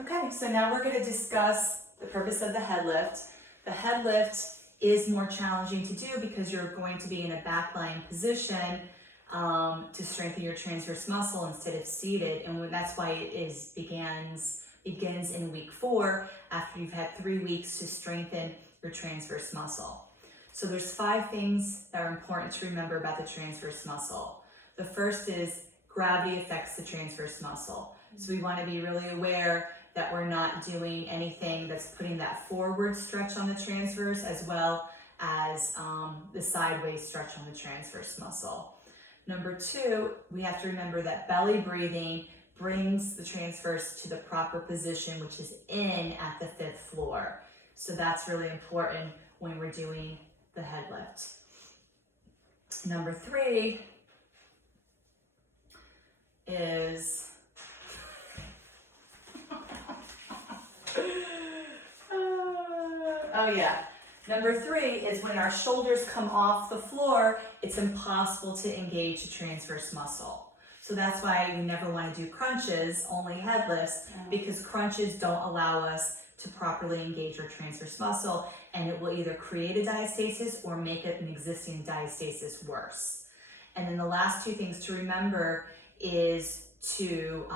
Okay, so now we're going to discuss the purpose of the head lift. The head lift is more challenging to do because you're going to be in a back lying position to strengthen your transverse muscle instead of seated, and that's why it begins in week 4 after you've had 3 weeks to strengthen your transverse muscle. So there's 5 things that are important to remember about the transverse muscle. The first is gravity affects the transverse muscle. So we want to be really aware that we're not doing anything that's putting that forward stretch on the transverse as well as the sideways stretch on the transverse muscle. Number 2, we have to remember that belly breathing brings the transverse to the proper position, which is in at the 5th floor. So that's really important when we're doing the head lift. Number 3 is Number 3 is when our shoulders come off the floor, it's impossible to engage the transverse muscle. So that's why we never want to do crunches, only head lifts, because crunches don't allow us to properly engage our transverse muscle, and it will either create a diastasis or make an existing diastasis worse. And then the last 2 things to remember is to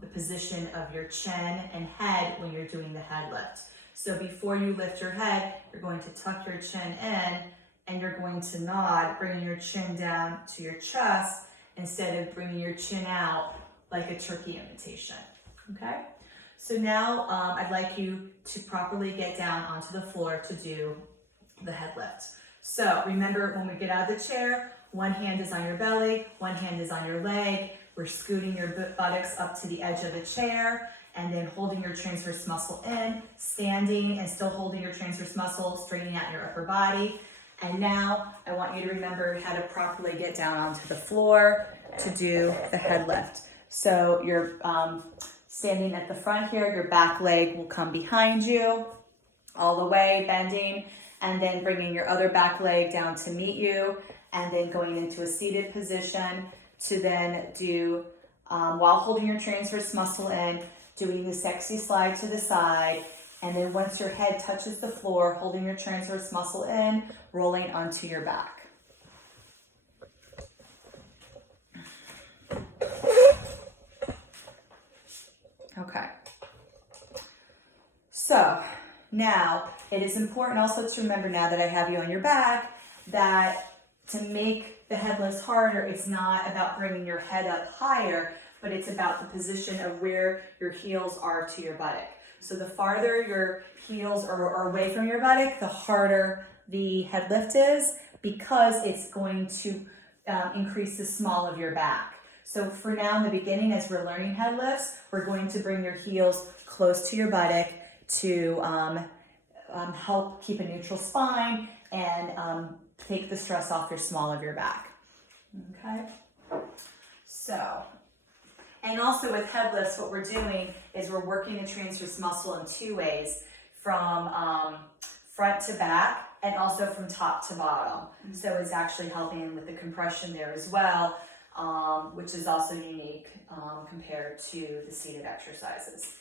the position of your chin and head when you're doing the head lift. So before you lift your head, you're going to tuck your chin in and you're going to nod, bringing your chin down to your chest instead of bringing your chin out like a turkey imitation, okay? So now I'd like you to properly get down onto the floor to do the head lift. So remember, when we get out of the chair, one hand is on your belly, one hand is on your leg. We're scooting your buttocks up to the edge of the chair and then holding your transverse muscle in, standing and still holding your transverse muscle, straightening out your upper body. And now I want you to remember how to properly get down onto the floor to do the head lift. So you're standing at the front here, your back leg will come behind you all the way, bending, and then bringing your other back leg down to meet you, and then going into a seated position to then do, while holding your transverse muscle in, doing the sexy slide to the side, and then once your head touches the floor, holding your transverse muscle in, rolling onto your back. Okay. So now it is important also to remember, now that I have you on your back, that to make the head lifts harder, it's not about bringing your head up higher, but it's about the position of where your heels are to your buttock. So the farther your heels are away from your buttock, the harder the head lift is, because it's going to increase the small of your back. So for now, in the beginning, as we're learning head lifts, we're going to bring your heels close to your buttock to help keep a neutral spine and take the stress off your small of your back. Okay? So, and also with head lifts, what we're doing is we're working the transverse muscle in 2 ways, from front to back and also from top to bottom. So it's actually helping with the compression there as well, which is also unique compared to the seated exercises.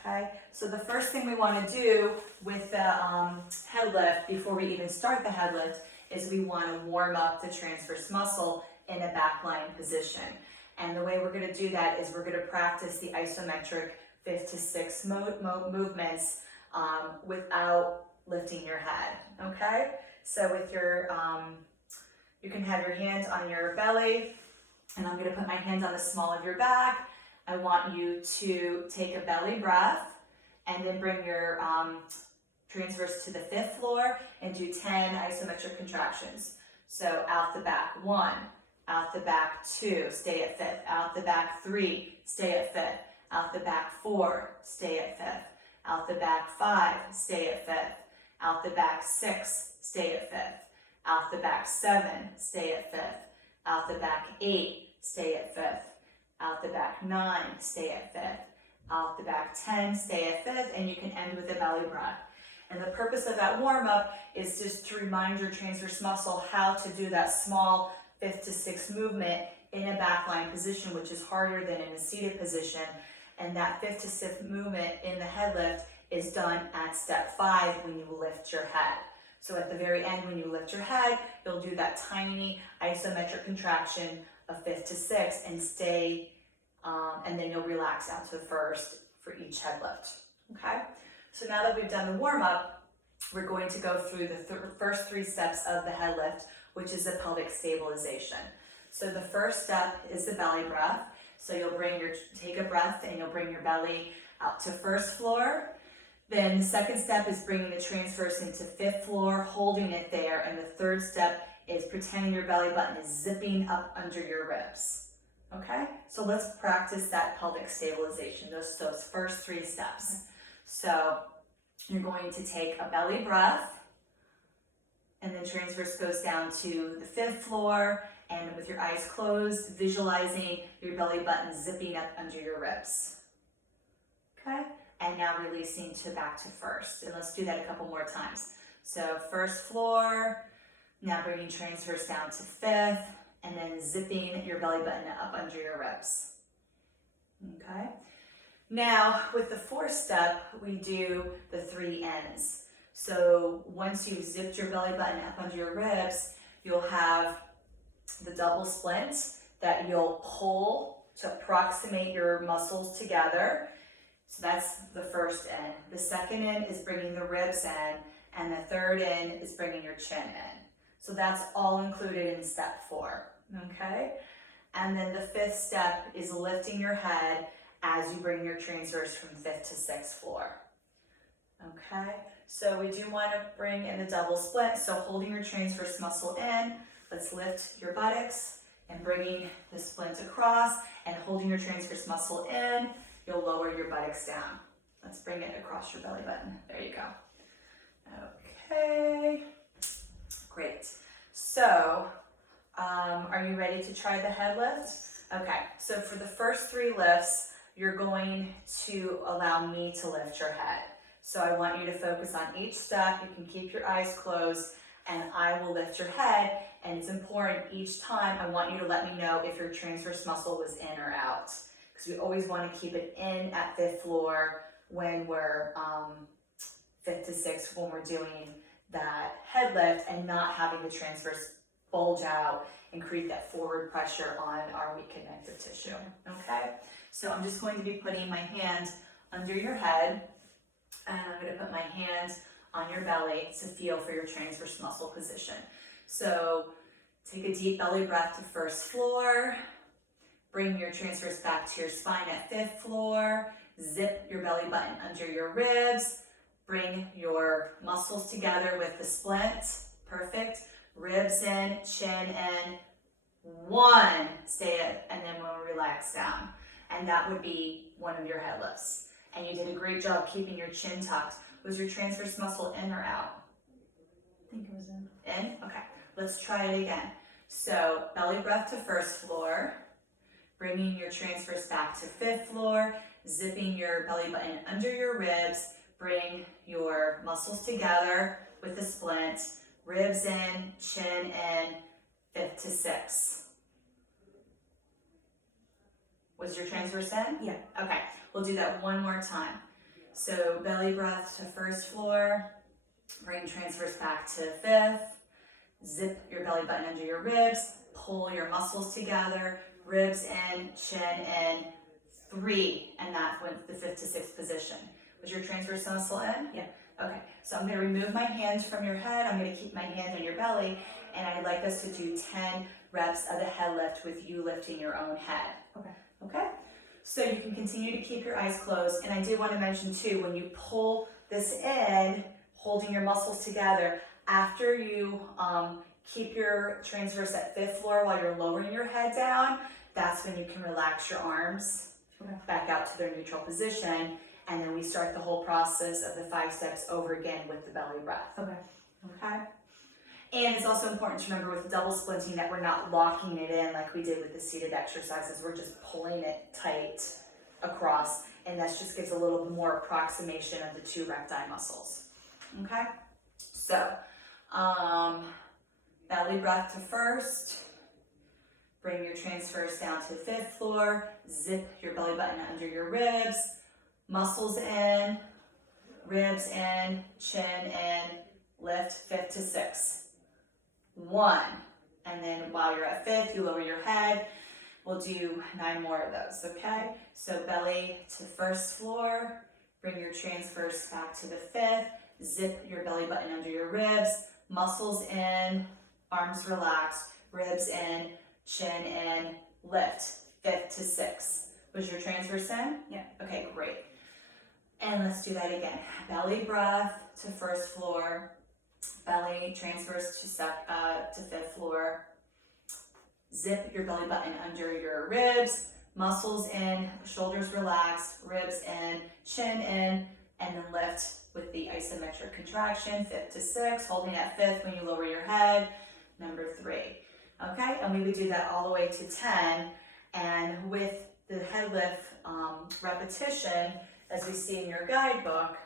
Okay, so the first thing we want to do with the head lift, before we even start the head lift, is we want to warm up the transverse muscle in a back lying position. And the way we're going to do that is we're going to practice the isometric 5 to 6 movements without lifting your head. Okay, so with your, you can have your hands on your belly, and I'm going to put my hands on the small of your back. I want you to take a belly breath and then bring your transverse to the 5th floor and do 10 isometric contractions. So out the back, 1, out the back, 2, stay at 5th, out the back, 3, stay at 5th, out the back, 4, stay at 5th, out the back, 5, stay at 5th, out the back, 6, stay at 5th, out the back, 7, stay at 5th, out the back, 8, stay at 5th, out the back, 9, stay at 5th, out the back, 10, stay at 5th, and you can end with a belly breath. And the purpose of that warm-up is just to remind your transverse muscle how to do that small 5th to 6th movement in a back lying position, which is harder than in a seated position. And that 5th to 6th movement in the head lift is done at step 5 when you lift your head. So at the very end, when you lift your head, you'll do that tiny isometric contraction of 5th to 6th and stay, and then you'll relax out to the 1st for each head lift, okay? So now that we've done the warm-up, we're going to go through the first 3 steps of the head lift, which is the pelvic stabilization. So the first step is the belly breath. So you'll take a breath and you'll bring your belly out to 1st floor. Then the second step is bringing the transverse into 5th floor, holding it there. And the third step is pretending your belly button is zipping up under your ribs. Okay? So let's practice that pelvic stabilization, those first 3 steps. So you're going to take a belly breath, and then transverse goes down to the 5th floor, and with your eyes closed, visualizing your belly button zipping up under your ribs. Okay? And now releasing to back to 1st. And let's do that a couple more times. So 1st floor, now bringing transverse down to 5th, and then zipping your belly button up under your ribs. Okay? Now, with the 4th step, we do the 3 ends. So once you've zipped your belly button up under your ribs, you'll have the double splint that you'll pull to approximate your muscles together. So that's the first end. The second end is bringing the ribs in, and the third end is bringing your chin in. So that's all included in step 4, okay? And then the 5th step is lifting your head as you bring your transverse from 5th to 6th floor, okay? So we do want to bring in the double split. So holding your transverse muscle in, let's lift your buttocks and bringing the splint across, and holding your transverse muscle in, you'll lower your buttocks down. Let's bring it across your belly button. There you go. Okay, great. So, are you ready to try the head lift? Okay, so for the first 3 lifts, you're going to allow me to lift your head. So I want you to focus on each step. You can keep your eyes closed, and I will lift your head. And it's important each time, I want you to let me know if your transverse muscle was in or out, because we always want to keep it in at 5th floor when we're 5th to 6th, when we're doing that head lift, and not having the transverse bulge out and create that forward pressure on our weak connective tissue, okay? So I'm just going to be putting my hand under your head, and I'm going to put my hand on your belly to feel for your transverse muscle position. So take a deep belly breath to 1st floor, bring your transverse back to your spine at 5th floor, zip your belly button under your ribs, bring your muscles together with the splint, perfect, ribs in, chin in, 1, stay it, and then we'll relax down. And that would be one of your head lifts. And you did a great job keeping your chin tucked. Was your transverse muscle in or out? I think it was in. In? Okay, let's try it again. So belly breath to 1st floor, bringing your transverse back to 5th floor, zipping your belly button under your ribs, bring your muscles together with the splint, ribs in, chin in, 5th to 6th. Was your transverse in? Yeah. Okay, we'll do that one more time. So belly breath to 1st floor, bring transverse back to 5th, zip your belly button under your ribs, pull your muscles together, ribs in, chin in, 3, and that went the 5th to 6th position. Was your transverse muscle in? Yeah. Okay, so I'm going to remove my hand from your head. I'm going to keep my hand on your belly, and I'd like us to do 10 reps of the head lift with you lifting your own head. Okay. Okay? So you can continue to keep your eyes closed. And I did want to mention too, when you pull this in, holding your muscles together, after you keep your transverse at 5th floor while you're lowering your head down, that's when you can relax your arms back out to their neutral position. And then we start the whole process of the 5 steps over again with the belly breath. Okay. Okay? And it's also important to remember with double splinting that we're not locking it in like we did with the seated exercises. We're just pulling it tight across, and that just gives a little more approximation of the 2 recti muscles. Okay? So, belly breath to 1st, bring your transverse down to the fifth floor, zip your belly button under your ribs, muscles in, ribs in, chin in, lift, fifth to sixth. 1, and then while you're at fifth, you lower your head. We'll do 9 more of those, okay? So belly to first floor, bring your transverse back to the fifth, zip your belly button under your ribs, muscles in, arms relaxed, ribs in, chin in, lift, fifth to sixth. Was your transverse in? Yeah. Okay, great. And let's do that again. Belly breath to first floor, belly transverse to fifth floor. Zip your belly button under your ribs, muscles in, shoulders relaxed, ribs in, chin in, and then lift with the isometric contraction, fifth to sixth, holding at fifth when you lower your head, number 3. Okay, and we would do that all the way to 10, and with the head lift repetition, as we see in your guidebook,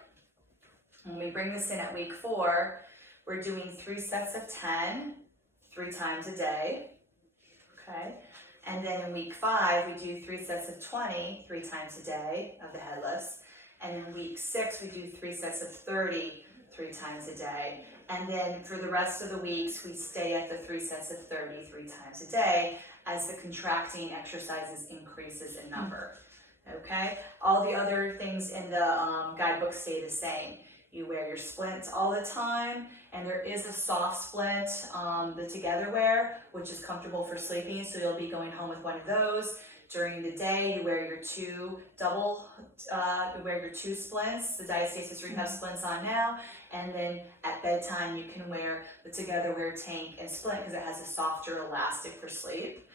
when we bring this in at week 4, we're doing 3 sets of 10, 3 times a day. Okay, and then in week 5, we do 3 sets of 20, 3 times a day of the head lifts. And in week 6, we do 3 sets of 30, 3 times a day. And then for the rest of the weeks, we stay at the 3 sets of 30, 3 times a day as the contracting exercises increases in number. Okay, all the other things in the guidebook stay the same. You wear your splints all the time, and there is a soft splint, the together wear, which is comfortable for sleeping, so you'll be going home with one of those. During the day, you wear your 2 splints, the diastasis rehab splints on now, and then at bedtime you can wear the together wear tank and splint because it has a softer elastic for sleep.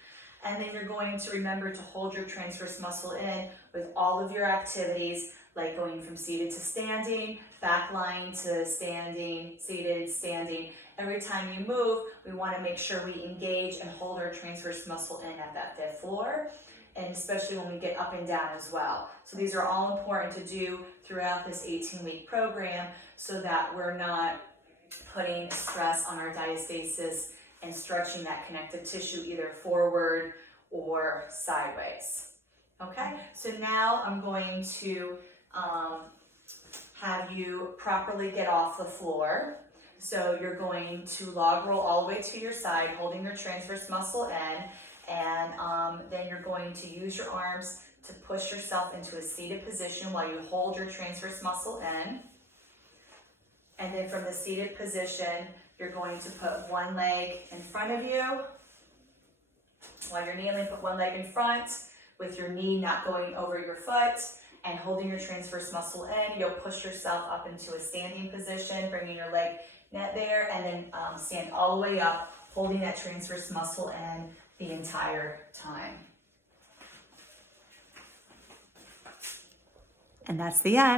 And then you're going to remember to hold your transverse muscle in with all of your activities, like going from seated to standing, back lying to standing, seated, standing. Every time you move, we want to make sure we engage and hold our transverse muscle in at that fifth floor, and especially when we get up and down as well. So these are all important to do throughout this 18-week program so that we're not putting stress on our diastasis and stretching that connective tissue either forward or sideways. Okay, so now I'm going to have you properly get off the floor. So you're going to log roll all the way to your side, holding your transverse muscle in, and then you're going to use your arms to push yourself into a seated position while you hold your transverse muscle in. And then from the seated position, you're going to put one leg in front of you. While you're kneeling, put one leg in front with your knee not going over your foot, and holding your transverse muscle in. You'll push yourself up into a standing position, bringing your leg net there, and then stand all the way up, holding that transverse muscle in the entire time. And that's the end.